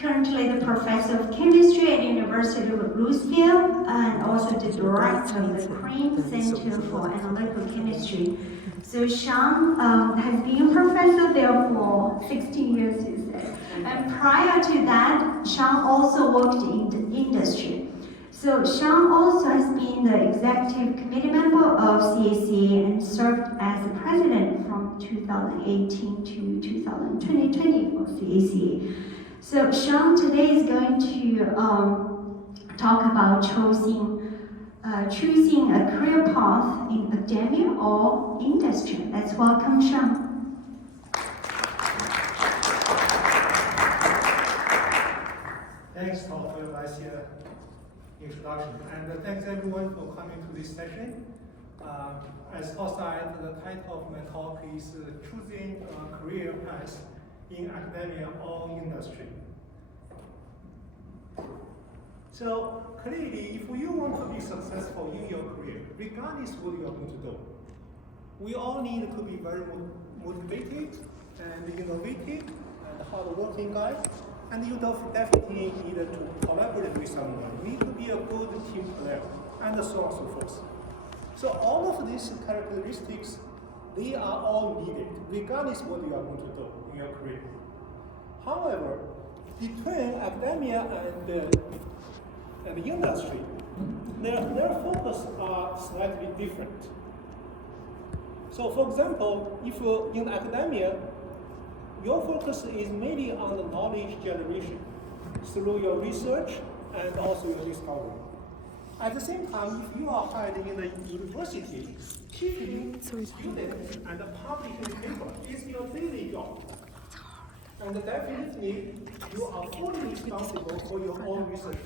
currently the professor of chemistry at University of Louisville and also the director of the Crane Center for Analytical Chemistry. So Xiang has been a professor there for 16 years, he said. And prior to that, Zhang also worked in the industry. So Xiang also has been the executive committee member of CACA and served as the president from 2018 to 2020 for CACA. So Xiang today is going to talk about choosing a career path in academia or industry. Let's welcome Xiang. Thanks for your nice introduction, and thanks everyone for coming to this session. As said, the title of my talk is Choosing a Career Path in Academia or Industry. So clearly, if you want to be successful in your career, regardless what you are going to do, we all need to be very motivated and innovative and hardworking guys. And you definitely need to collaborate with someone. You need to be a good team player, and so on and so forth. So all of these characteristics, they are all needed, regardless what you are going to do in your career. However, between academia and the industry, their focus are slightly different. So for example, if you're in academia, your focus is mainly on the knowledge generation through your research and also your discovery. At the same time, if you are hired in the university, teaching students and publishing paper is your daily job. And definitely, you are fully responsible for your own research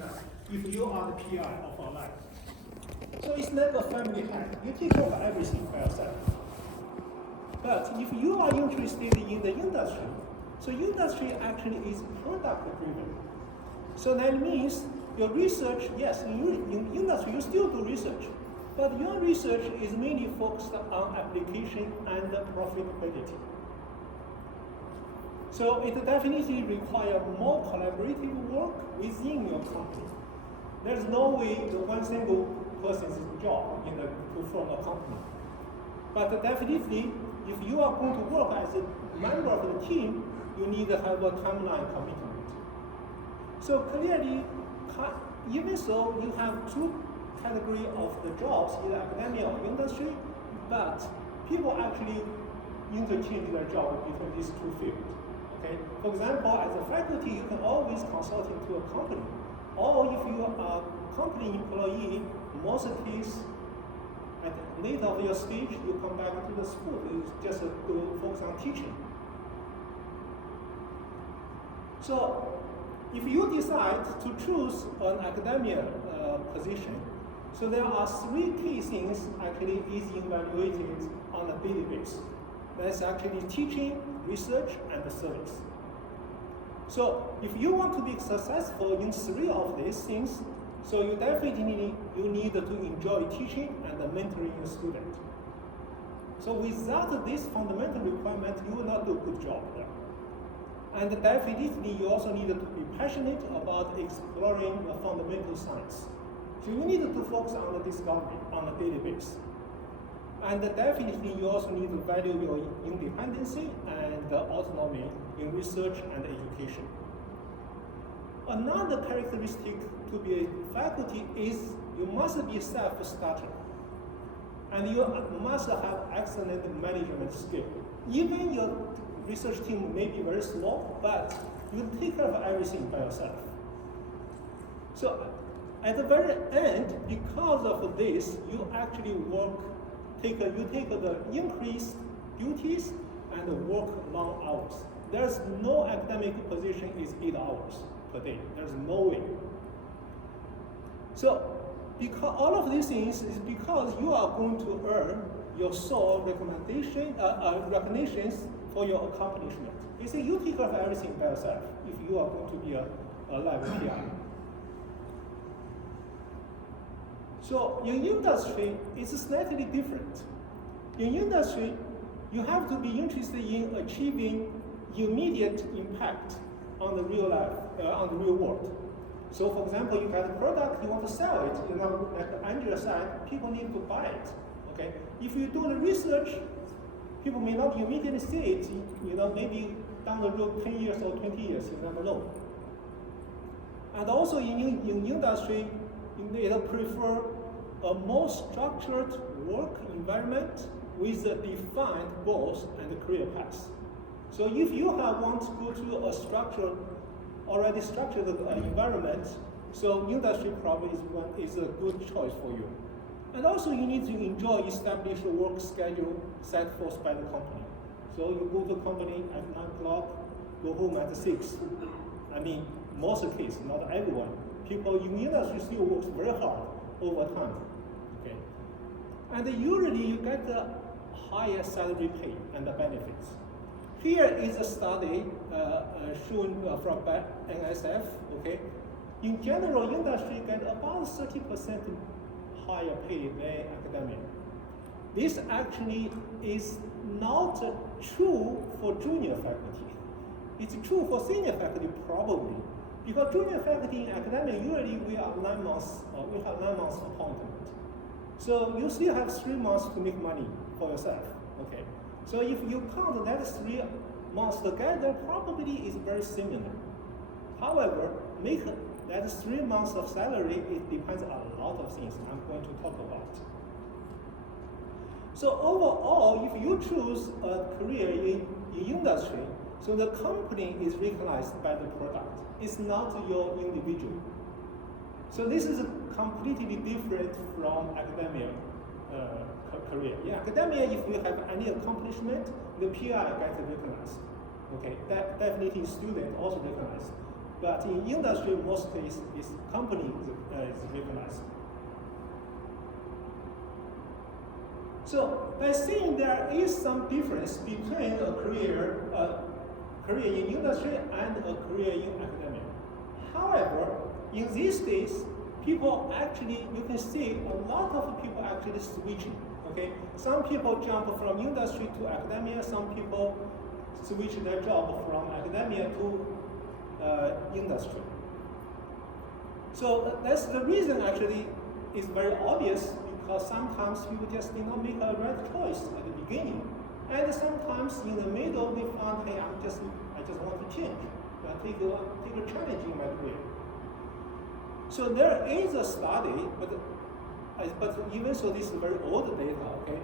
if you are the PI of our life. So it's like a family hack. You take care of everything by yourself. But if you are interested in the industry, so industry actually is product driven. So that means your research, yes, in industry you still do research, but your research is mainly focused on application and profitability. So it definitely requires more collaborative work within your company. There's no way the one single person's job to form a company. But definitely, if you are going to work as a member of the team, you need to have a timeline commitment. So clearly, even so, you have two categories of the jobs in academia or industry, but people actually interchange their job between these two fields. Okay? For example, as a faculty, you can always consult to a company. Or if you are a company employee, most cases, at the later of your stage, you come back to the school. You just to focus on teaching. So, if you decide to choose an academia position, so there are three key things actually is evaluated on a daily basis. That's actually teaching, research, and service. So, if you want to be successful in three of these things, so you definitely need to enjoy teaching and mentoring your student. So without this fundamental requirement, you will not do a good job there. And definitely you also need to be passionate about exploring the fundamental science. So you need to focus on the discovery on a daily basis. And definitely you also need to value your independence and autonomy in research and education. Another characteristic to be a faculty is you must be self-starter. And you must have excellent management skill. Even your research team may be very small, but you take care of everything by yourself. So at the very end, because of this, you actually take the increased duties and work long hours. There's no academic position is 8 hours per day. There's no way. So because all of these things is because you are going to earn your sole recognitions for your accomplishment. You see, you take care of everything by yourself if you are going to be a live PI. So in industry, it's slightly different. In industry, you have to be interested in achieving immediate impact on the real life, on the real world. So for example, you got a product, you want to sell it, like Andrea said, people need to buy it. Okay? If you do the research, people may not immediately see it, maybe down the road 10 years or 20 years, you never know. And also in industry, they prefer a more structured work environment with defined goals and career paths. So if you want to go to a already structured environment, so industry probably is a good choice for you. And also you need to enjoy established work schedule set forth by the company. So you go to the company at 9 o'clock, go home at 6. I mean, most cases, not everyone. People in industry still works very hard over time. Okay? And usually you get a higher salary pay and the benefits. Here is a study shown from NSF. Okay, in general, industry get about 30% higher pay than academia. This actually is not true for junior faculty. It's true for senior faculty probably, because junior faculty in academia usually we have 9 months appointment. So you still have 3 months to make money for yourself. Okay. So if you count that 3 months together, probably is very similar. However, make that 3 months of salary, it depends on a lot of things I'm going to talk about. So overall, if you choose a career in industry, so the company is recognized by the product. It's not your individual. So this is completely different from academia career. In academia, if you have any accomplishment, the PI gets recognized. Okay, that definitely student also recognized. But in industry, most cases, is company is recognized. So by saying there is some difference between a career in industry and a career in academia. However, in these days, people actually, you can see a lot of people actually switching. Okay, some people jump from industry to academia. Some people switch their job from academia to industry. So that's the reason actually is very obvious, because sometimes people just did not make a right choice at the beginning, and sometimes in the middle they found, hey, I just want to change, take a challenge in my career. So there is a study, but even so, this is very old data. Okay.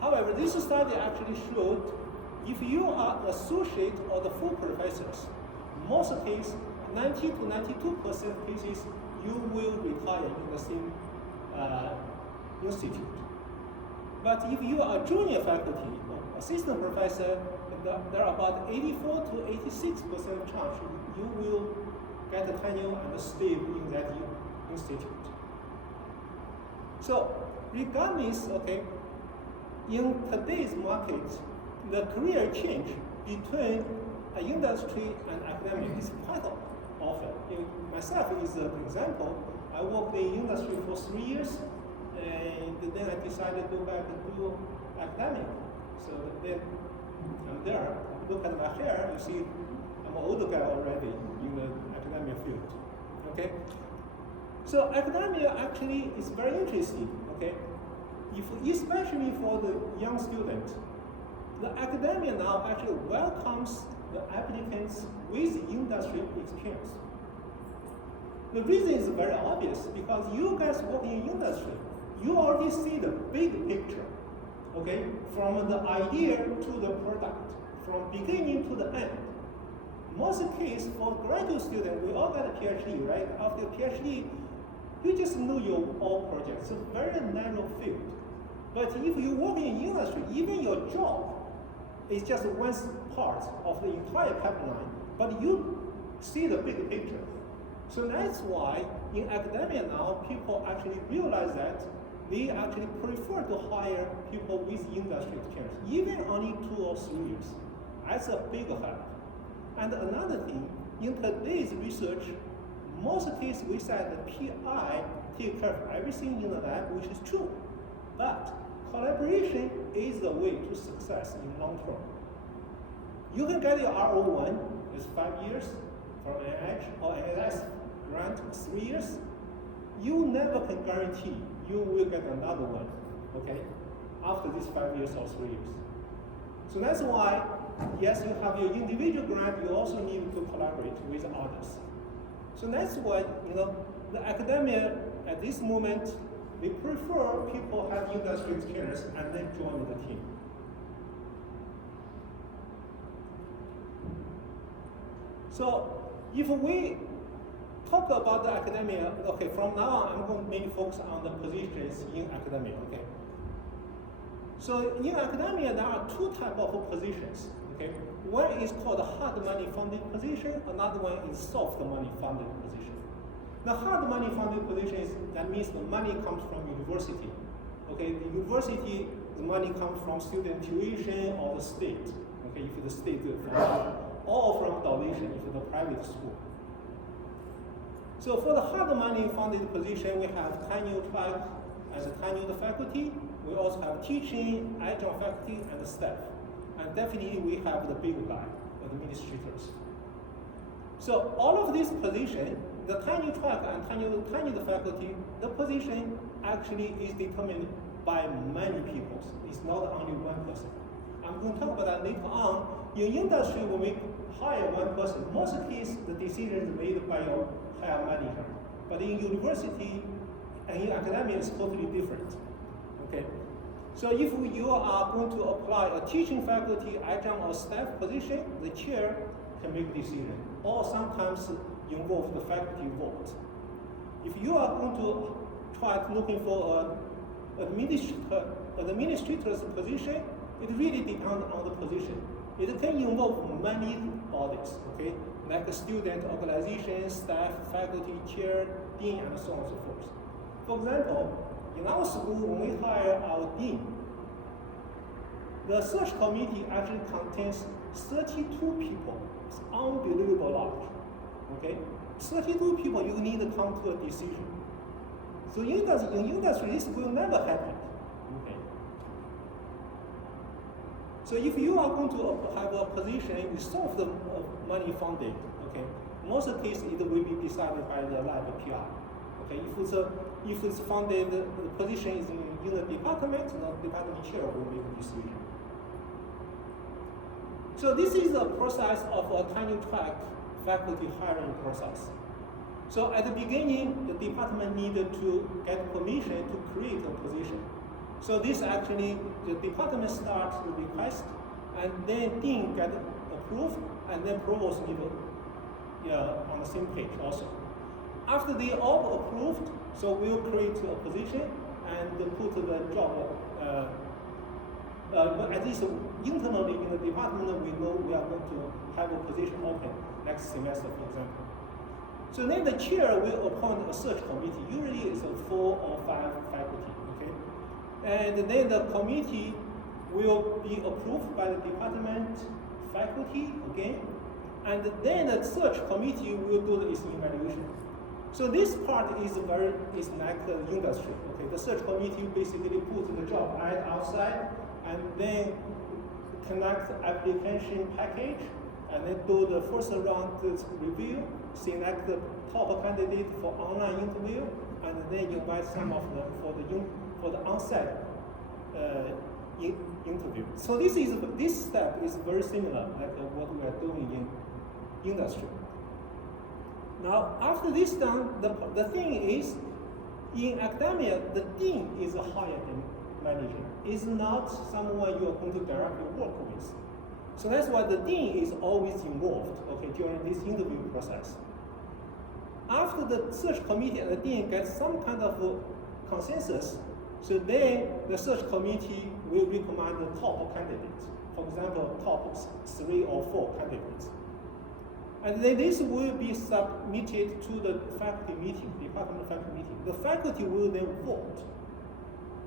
However, this study actually showed if you are associate or the full professors, most cases, 90 to 92% cases, you will retire in the same institute. But if you are a junior faculty or assistant professor, there are about 84 to 86% chance you will get a tenure and stay in that institute. So regardless, okay, in today's market, the career change between industry and academia is quite often. Myself is an example. I worked in industry for 3 years, and then I decided to go back and do academic. So then I'm there. Look at my hair, you see I'm an older guy already in the academic field. Okay? So academia actually is very interesting. Okay? Especially for the young student, the academia now actually welcomes the applicants with industry experience. The reason is very obvious, because you guys work in industry, you already see the big picture, okay? From the idea to the product, from beginning to the end. Most case for graduate students, we all got a PhD, right? After PhD, you just know your all projects. It's a very narrow field. But if you work in industry, even your job is just one part of the entire pipeline, but you see the big picture. So that's why in academia now, people actually realize that they actually prefer to hire people with industry experience, even only 2 or 3 years. That's a big help. And another thing, in today's research, most cases we said the PI take care of everything in the lab, which is true. But collaboration is the way to success in long term. You can get your RO1, it's 5 years, from NIH or NSF grant 3 years, you never can guarantee you will get another one, okay, after these 5 years or 3 years. So that's why, yes, you have your individual grant, you also need to collaborate with others. So that's why, the academia at this moment, they prefer people have industry experience and then join the team. So if we talk about the academia, okay, from now on, I'm going to mainly focus on the positions in academia, okay? So in academia, there are two types of positions, okay? One is called hard money funded position, another one is soft money funded position. The hard money funded position is, that means the money comes from university, okay? The university, the money comes from student tuition or the state, okay, if the state, or from donation if it's a private school. So for the hard money funded position, we have tenure track as a tenured faculty. We also have teaching, adjunct faculty, and staff. And definitely we have the big guy, administrators. So all of these positions, the tenure track and tenured faculty, the position actually is determined by many people. It's not only one person. I'm going to talk about that later on. In industry, when we hire one person, most cases the decision is made by your hire manager. But in university and in academia, it's totally different. Okay. So if you are going to apply a teaching faculty, adjunct or staff position, the chair can make decision, or sometimes involve the faculty vote. If you are going to try looking for an administrator's position, it really depends on the position. It can involve many bodies, okay, like student organization, staff, faculty, chair, dean, and so on and so forth. For example, in our school, when we hire our dean, the search committee actually contains 32 people. It's unbelievable large, okay? 32 people, you need to come to a decision. So in industry, this will never happen, okay? So if you are going to have a position with soft money funded, okay, most of the cases it will be decided by the lab PI. Okay, if it's funded, the position is in the department, the department chair will make a decision. So this is the process of a tenure track faculty hiring process. So at the beginning, the department needed to get permission to create a position. So this actually, the department starts the request, and then dean get approved, and then provost need on the same page also. After they all approved, so we'll create a position and put the job, but at least internally in the department, we know we are going to have a position open next semester, for example. So then the chair will appoint a search committee. Usually it's 4 or 5 faculty, okay? And then the committee will be approved by the department faculty again, and then the search committee will do its evaluation. So this part is like the industry, okay? The search committee basically puts the job ad outside and then connect application package and then do the first round review, select the top candidate for online interview, and then invite some of them for the on-site interview. So this step is very similar like what we are doing in industry. Now, after this done, the thing is, in academia, the dean is higher than manager. It's not someone you are going to directly work with. So that's why the dean is always involved, okay, during this interview process. After the search committee and the dean get some kind of consensus, so then the search committee will recommend the top candidates. For example, top 3 or 4 candidates. And then this will be submitted to the faculty meeting, department faculty meeting. The faculty will then vote.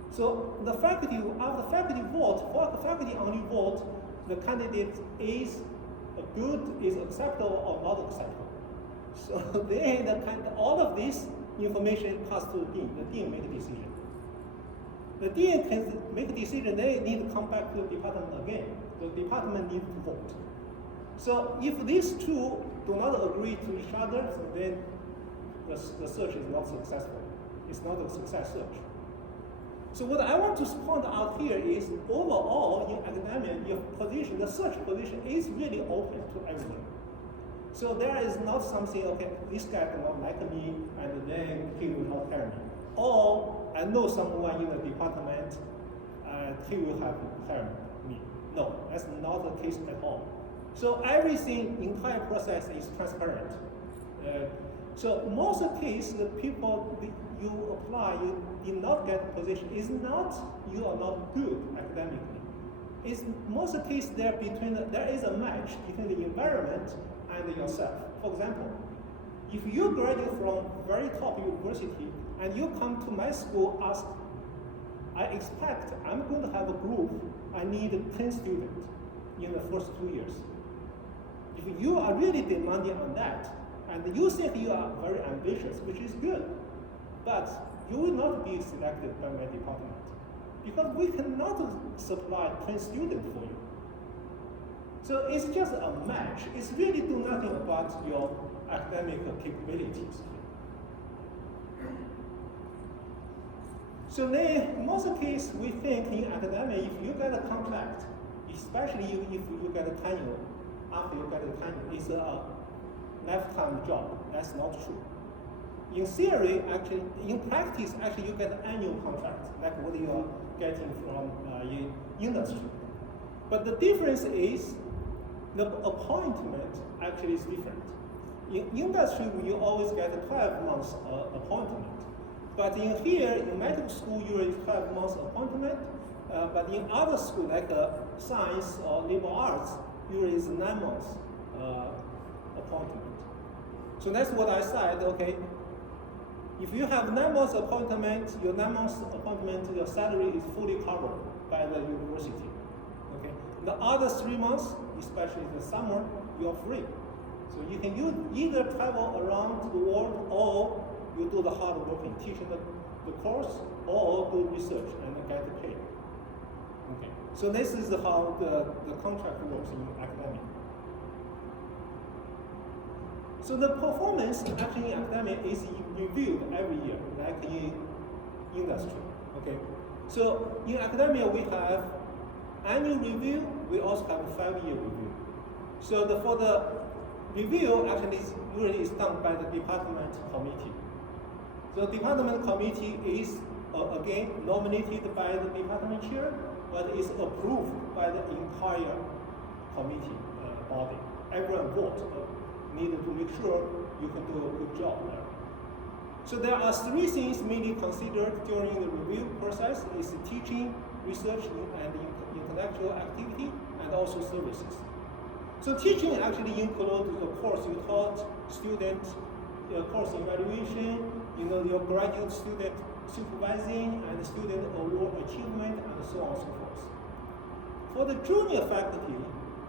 So the faculty, after faculty vote, for the faculty only vote, the candidate is good, is acceptable or not acceptable. So then all of this information pass to the dean. The dean make a decision. The dean can make a decision, they need to come back to the department again. The department needs to vote. So if these two do not agree to each other, so then the search is not successful. It's not a success search. So what I want to point out here is overall in academia, the search position is really open to everyone. So there is not something, okay, this guy does not like me, and then he will not hire me. Or I know someone in the department, and he will have hire me. No, that's not the case at all. So everything, entire process is transparent. So most of the case, the people you apply, you did not get a position, is not you are not good academically. It's most of the case there is a match between the environment and yourself. For example, if you graduate from very top university and you come to my school, ask, I expect I'm going to have a group, I need 10 students in the first 2 years. If you are really demanding on that, and you think you are very ambitious, which is good, but you will not be selected by my department because we cannot supply 10 students for you. So it's just a match. It's really do nothing about your academic capabilities. So then, most of the case, we think in academia, if you get a contract, especially if you get a tenure, after you get a tenure, it's a lifetime job. That's not true. In theory, actually, in practice, actually, you get an annual contract, like what you are getting from in industry. But the difference is the appointment actually is different. In industry, you always get a 12 months appointment. But in here, in medical school, you is 12 months appointment. But in other school, like science or liberal arts, usually is 9 months appointment. So that's what I said, okay, if you have 9 months appointment, your 9 months appointment, your salary is fully covered by the university. Okay. The other 3 months, especially the summer, you're free. So you can either travel around the world or you do the hard working, teaching the course, or do research and get paid. Okay. So this is how the contract works in academia. So the performance actually in academia is reviewed every year, like in industry. Okay. So in academia we have annual review. We also have a 5-year review. So for the review actually usually is done by the department committee. So department committee is again nominated by the department chair, but is approved by the entire committee body. Everyone votes. Need to make sure you can do a good job there. So there are 3 things mainly considered during the review process: is teaching, research, and intellectual activity, and also services. So teaching actually includes the course you taught, student course evaluation, your graduate student supervising, and student award achievement, and so on and so forth. For the junior faculty,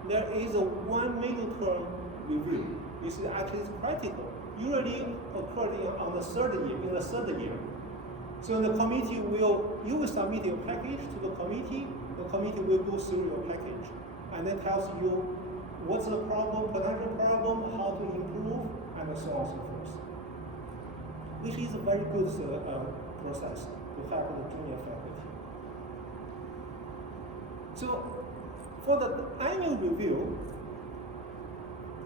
there is a 1 middle term review. This is actually critical. Usually occurred on the 3rd year, in the 3rd year. So the committee you will submit your package to the committee. The committee will go through your package and then tells you what's the problem, potential problem, how to improve, and so on and so forth. Which is a very good process to help the junior faculty. So for the annual review,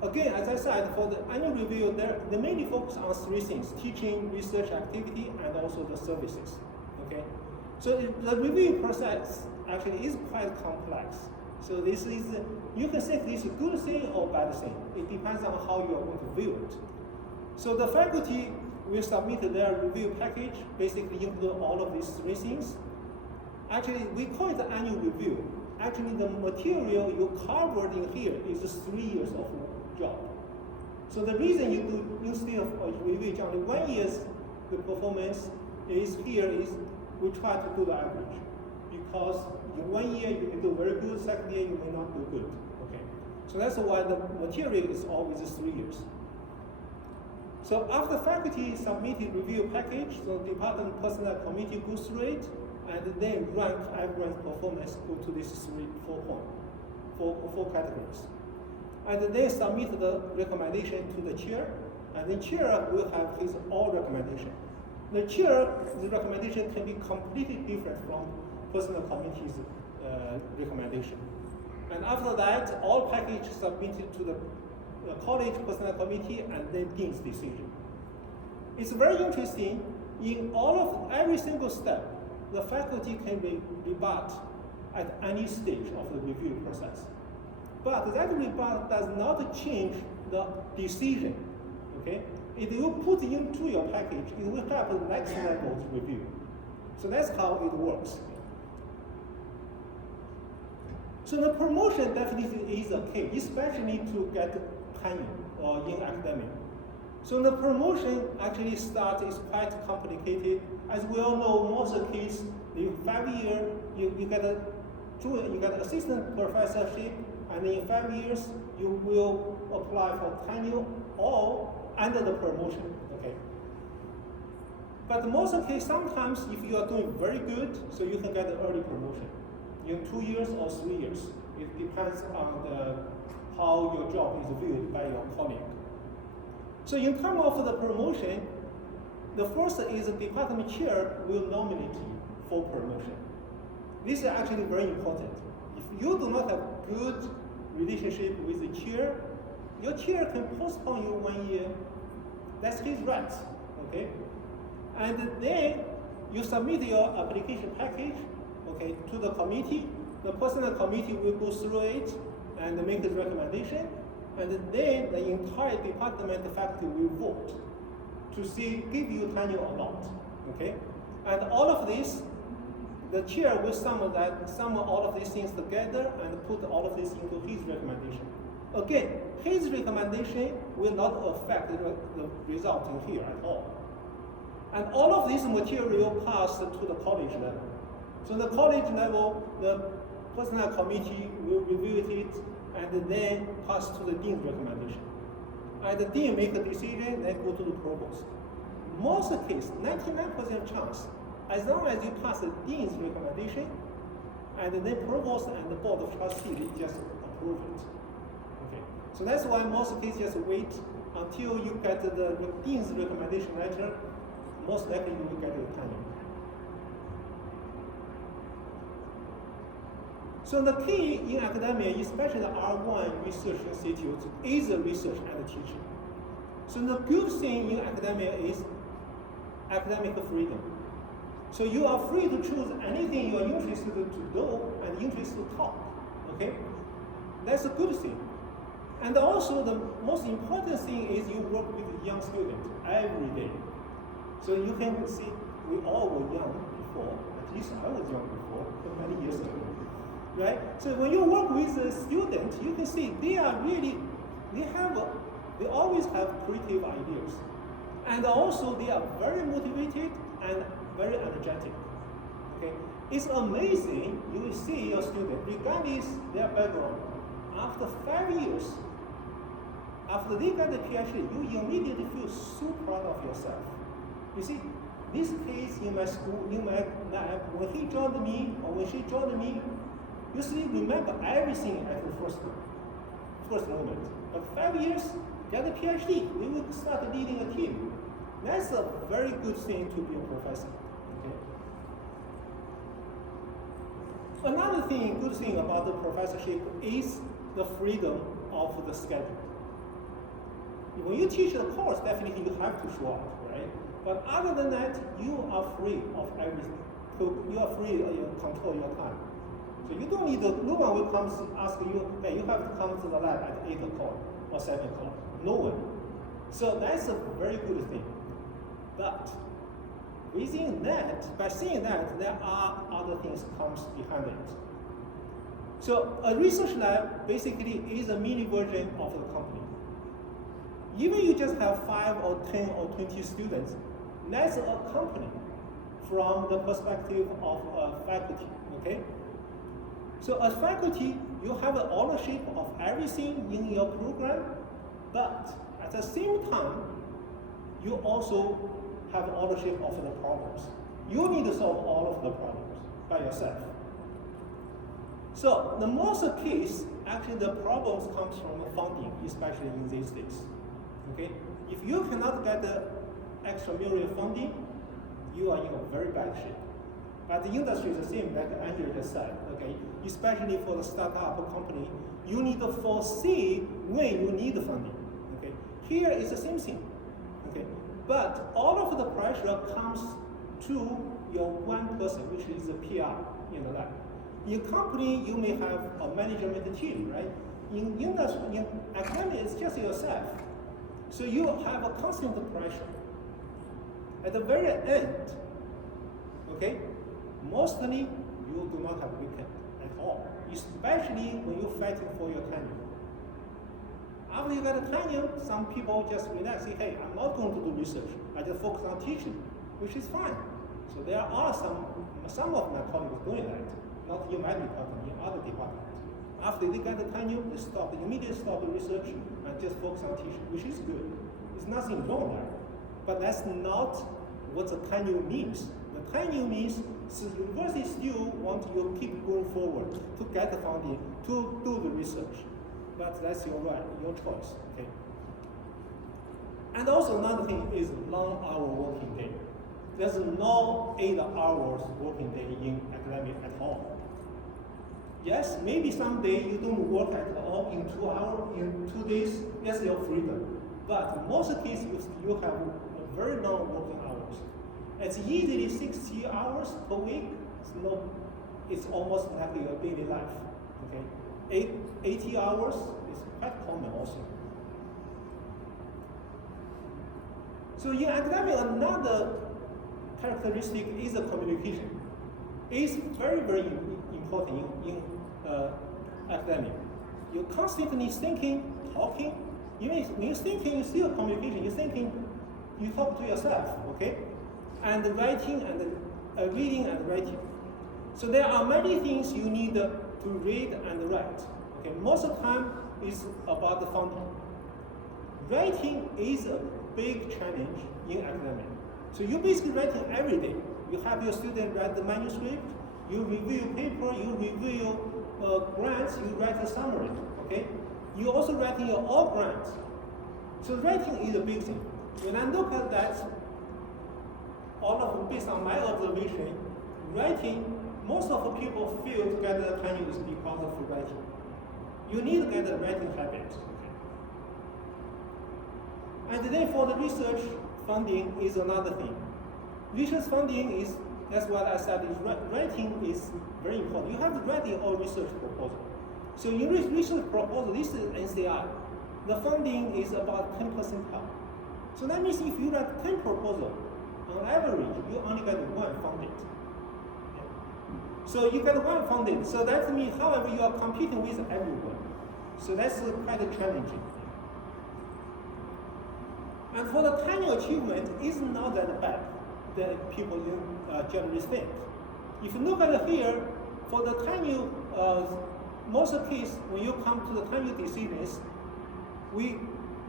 again, as I said, for the annual review, they mainly focus on 3 things: teaching, research activity, and also the services. Okay, so the review process actually is quite complex. So this is, you can say this is a good thing or bad thing. It depends on how you are going to view it. So the faculty will submit their review package, basically include all of these 3 things. Actually, we call it the annual review. Actually, the material you covered in here is 3 years of job. So the reason you do, instead of review only 1 year's the performance is here is we try to do the average. Because in 1 year you can do very good, 2nd year you may not do good. Okay. So that's why the material is always 3 years. So after faculty submitted review package, the department personnel committee goes through it and then rank everyone's performance go to these 4 categories. and then submit the recommendation to the chair, and the chair will have his own recommendation. The chair's recommendation can be completely different from personal committee's recommendation. And after that, all package submitted to the college personnel committee and then dean's decision. It's very interesting. In every single step, the faculty can rebut at any stage of the review process. But that rebut does not change the decision. Okay? If you put into your package, it will have the next level to review. So that's how it works. So the promotion definitely is a key, especially to get tenure in academia. So the promotion actually is quite complicated. As we all know, most of the cases, in 5 years, you get an assistant professorship, and in 5 years, you will apply for tenure or under the promotion. Okay. But most of the case, sometimes if you are doing very good, so you can get an early promotion in 2 years or 3 years. It depends on how your job is viewed by your colleague. So in terms of the promotion, the first is the department chair will nominate you for promotion. This is actually very important. If you do not have good relationship with the chair, your chair can postpone you 1 year. That's his right, okay? And then you submit your application package, okay, to the committee. The personnel committee will go through it and make a recommendation. And then the entire department faculty will vote to give you tenure or not, okay? And all of this, the chair will sum all of these things together and put all of this into his recommendation. Again, his recommendation will not affect the result in here at all. And all of this material pass to the college level. So the college level, the personnel committee will review it and then pass to the dean's recommendation. And the dean make a decision, then go to the provost. Most of the case, 99% chance, as long as you pass the dean's recommendation, and then provost and the board of trustees just approve it. Okay. So that's why most cases just wait until you get the dean's recommendation letter. Most likely you will get the tenure. So the key in academia, especially the R1 research institute, is the research and the teaching. So the good thing in academia is academic freedom. So you are free to choose anything you are interested to do and interested to talk. Okay? That's a good thing. And also the most important thing is you work with young students every day. So you can see we all were young before, at least I was young before, many years ago. Right? So when you work with a student, you can see they always have creative ideas. And also they are very motivated and very energetic. Okay? It's amazing, you will see your student, regardless their background, after 5 years, after they get the PhD, you immediately feel so proud of yourself. You see, this case in my school, in my lab, when he joined me, or when she joined me, you still remember everything at the first moment. But 5 years, get a PhD, they will start leading a team. That's a very good thing to be a professor. Okay? Another thing, good thing about the professorship is the freedom of the schedule. When you teach the course, definitely you have to show up, right? But other than that, you are free of everything. You are free to control your time. So you don't need no one will come ask you, hey, you have to come to the lab at 8 o'clock or 7 o'clock. No one. So that's a very good thing. But within that, by saying that, there are other things comes behind it. So a research lab basically is a mini version of the company. Even you just have 5 or 10 or 20 students, that's a company from the perspective of a faculty, okay? So as faculty, you have an ownership of everything in your program, but at the same time, you also have ownership of the problems. You need to solve all of the problems by yourself. So the most case, actually the problems comes from funding, especially in these days. Okay, if you cannot get the extramural funding, you are in a very bad shape. But the industry is the same, like Andrew just said. Okay, especially for the startup company, you need to foresee when you need the funding. Okay, here is the same thing. Okay, but all of the pressure comes to your one person, which is the PR in the lab. In company, you may have a management team, right? In industry, in academia, it's just yourself. So you have a constant pressure. At the very end, okay, mostly you do not have weekend at all, especially when you're fighting for your tenure. After you get a tenure, some people just relax, say, hey, I'm not going to do research. I just focus on teaching, which is fine. So there are some of my colleagues doing that, not in my department, in other departments. After they get the tenure, they immediately stop the research and just focus on teaching, which is good. There's nothing wrong there. But that's not what the tenure means. The tenure means the university still want you to keep going forward, to get the funding, to do the research. But that's your right, your choice, okay? And also another thing is long hour working day. There's no 8 hours working day in academia at all. Yes, maybe someday you don't work at all in 2 hours, in 2 days, that's your freedom. But in most cases, you have a very long working hours. It's easily 60 hours per week. It's almost like your daily life. Okay, 80 hours is quite common also. So in academia, another characteristic is the communication. It's very, very important in academia. You're constantly thinking, talking. Even when you're thinking, you're still communication. You're thinking, you talk to yourself, okay? And writing and reading and writing. So there are many things you need to read and write. Okay, most of the time is about the funding. Writing is a big challenge in academia. So you're basically writing every day. You have your student write the manuscript, you review paper, you review grants, you write a summary, okay? You're also writing your all grants. So writing is a big thing. When I look at that, based on my observation, writing, most of the people feel to get the tenure is because of writing. You need to get a writing habit. Okay? And then for the research funding is another thing. Research funding is, that's what I said, is writing is very important. You have to write your research proposal. So in research proposal, this is NCI. The funding is about 10% up. So that means if you write 10 proposals, on average, you only get 1 funded. Okay. So you get 1 funded. So that means, however, you are competing with everyone. So that's quite challenging. And for the tenure achievement, it's not that bad that people generally think. If you look at here, for the tenure, most of the case, when you come to the tenure decisions, we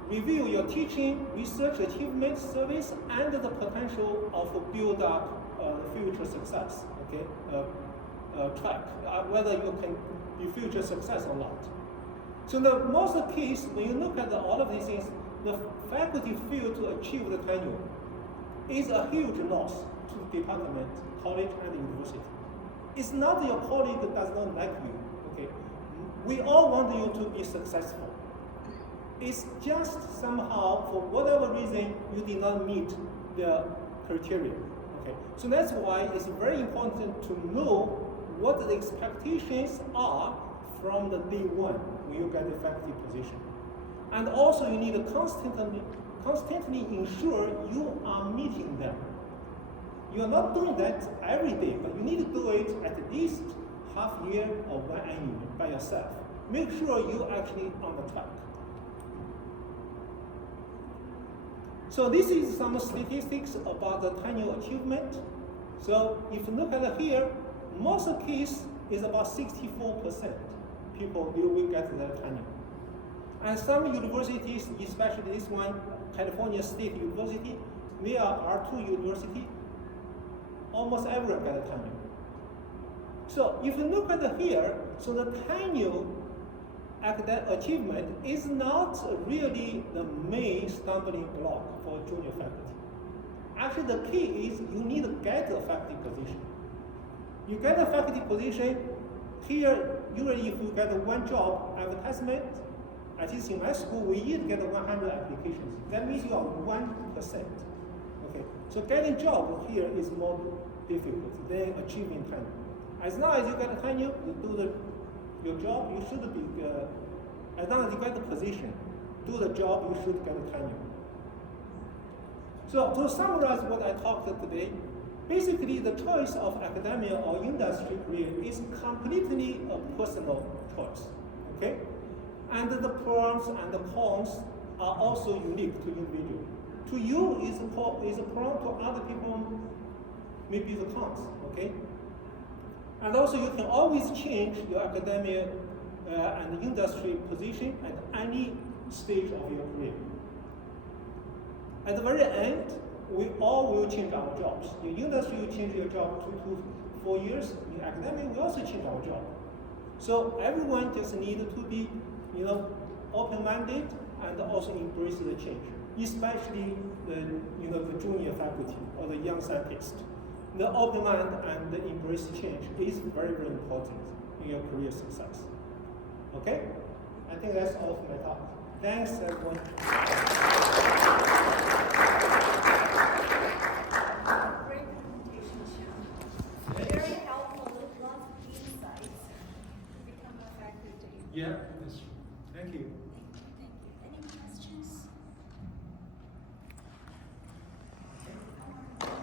review your teaching, research achievement, service, and the potential of build up future success, okay, track, whether you can be future success or not. So the most of the case, when you look at all of these things, the faculty fail to achieve the tenure is a huge loss to the department, college, and university. It's not your colleague does not like you, okay? We all want you to be successful. It's just somehow, for whatever reason, you did not meet the criteria. Okay, so that's why it's very important to know what the expectations are from the day one when you get the faculty position, and also you need to constantly ensure you are meeting them. You are not doing that every day, but you need to do it at least half year or 1 annual by yourself. Make sure you're actually on the track. So this is some statistics about the tenure achievement. So if you look at here, most of the case is about 64% people will get their tenure. And some universities, especially this one, California State University, they are R2 university, almost everyone get a tenure. So if you look at here, so the tenure academic achievement is not really the main stumbling block for junior faculty. Actually, the key is you need to get a faculty position. You get a faculty position, here, usually if you get one job advertisement, at least in my school, we either get 100 applications. That means you are 1%. Okay, so getting job here is more difficult than achieving tenure. As long as you get a tenure, you do your job, you should be, as long as you get the position, do the job, you should get a tenure. So to summarize what I talked today, basically the choice of academia or industry career is completely a personal choice, okay? And the pros and the cons are also unique to individual. To you is a pro, to other people maybe the cons, okay? And also you can always change your academia and industry position at any stage of your career. At the very end, we all will change our jobs. In industry, you change your job 2 to 4 years. In academia, we also change our job. So everyone just need to be, open-minded and also embrace the change, especially the junior faculty or the young scientist. The open mind and the embrace change is very, very important in your career success. Okay? I think that's all of my talk. Thanks, everyone. Great presentation, Xiang. Very helpful with lots of insights to become effective. Yeah.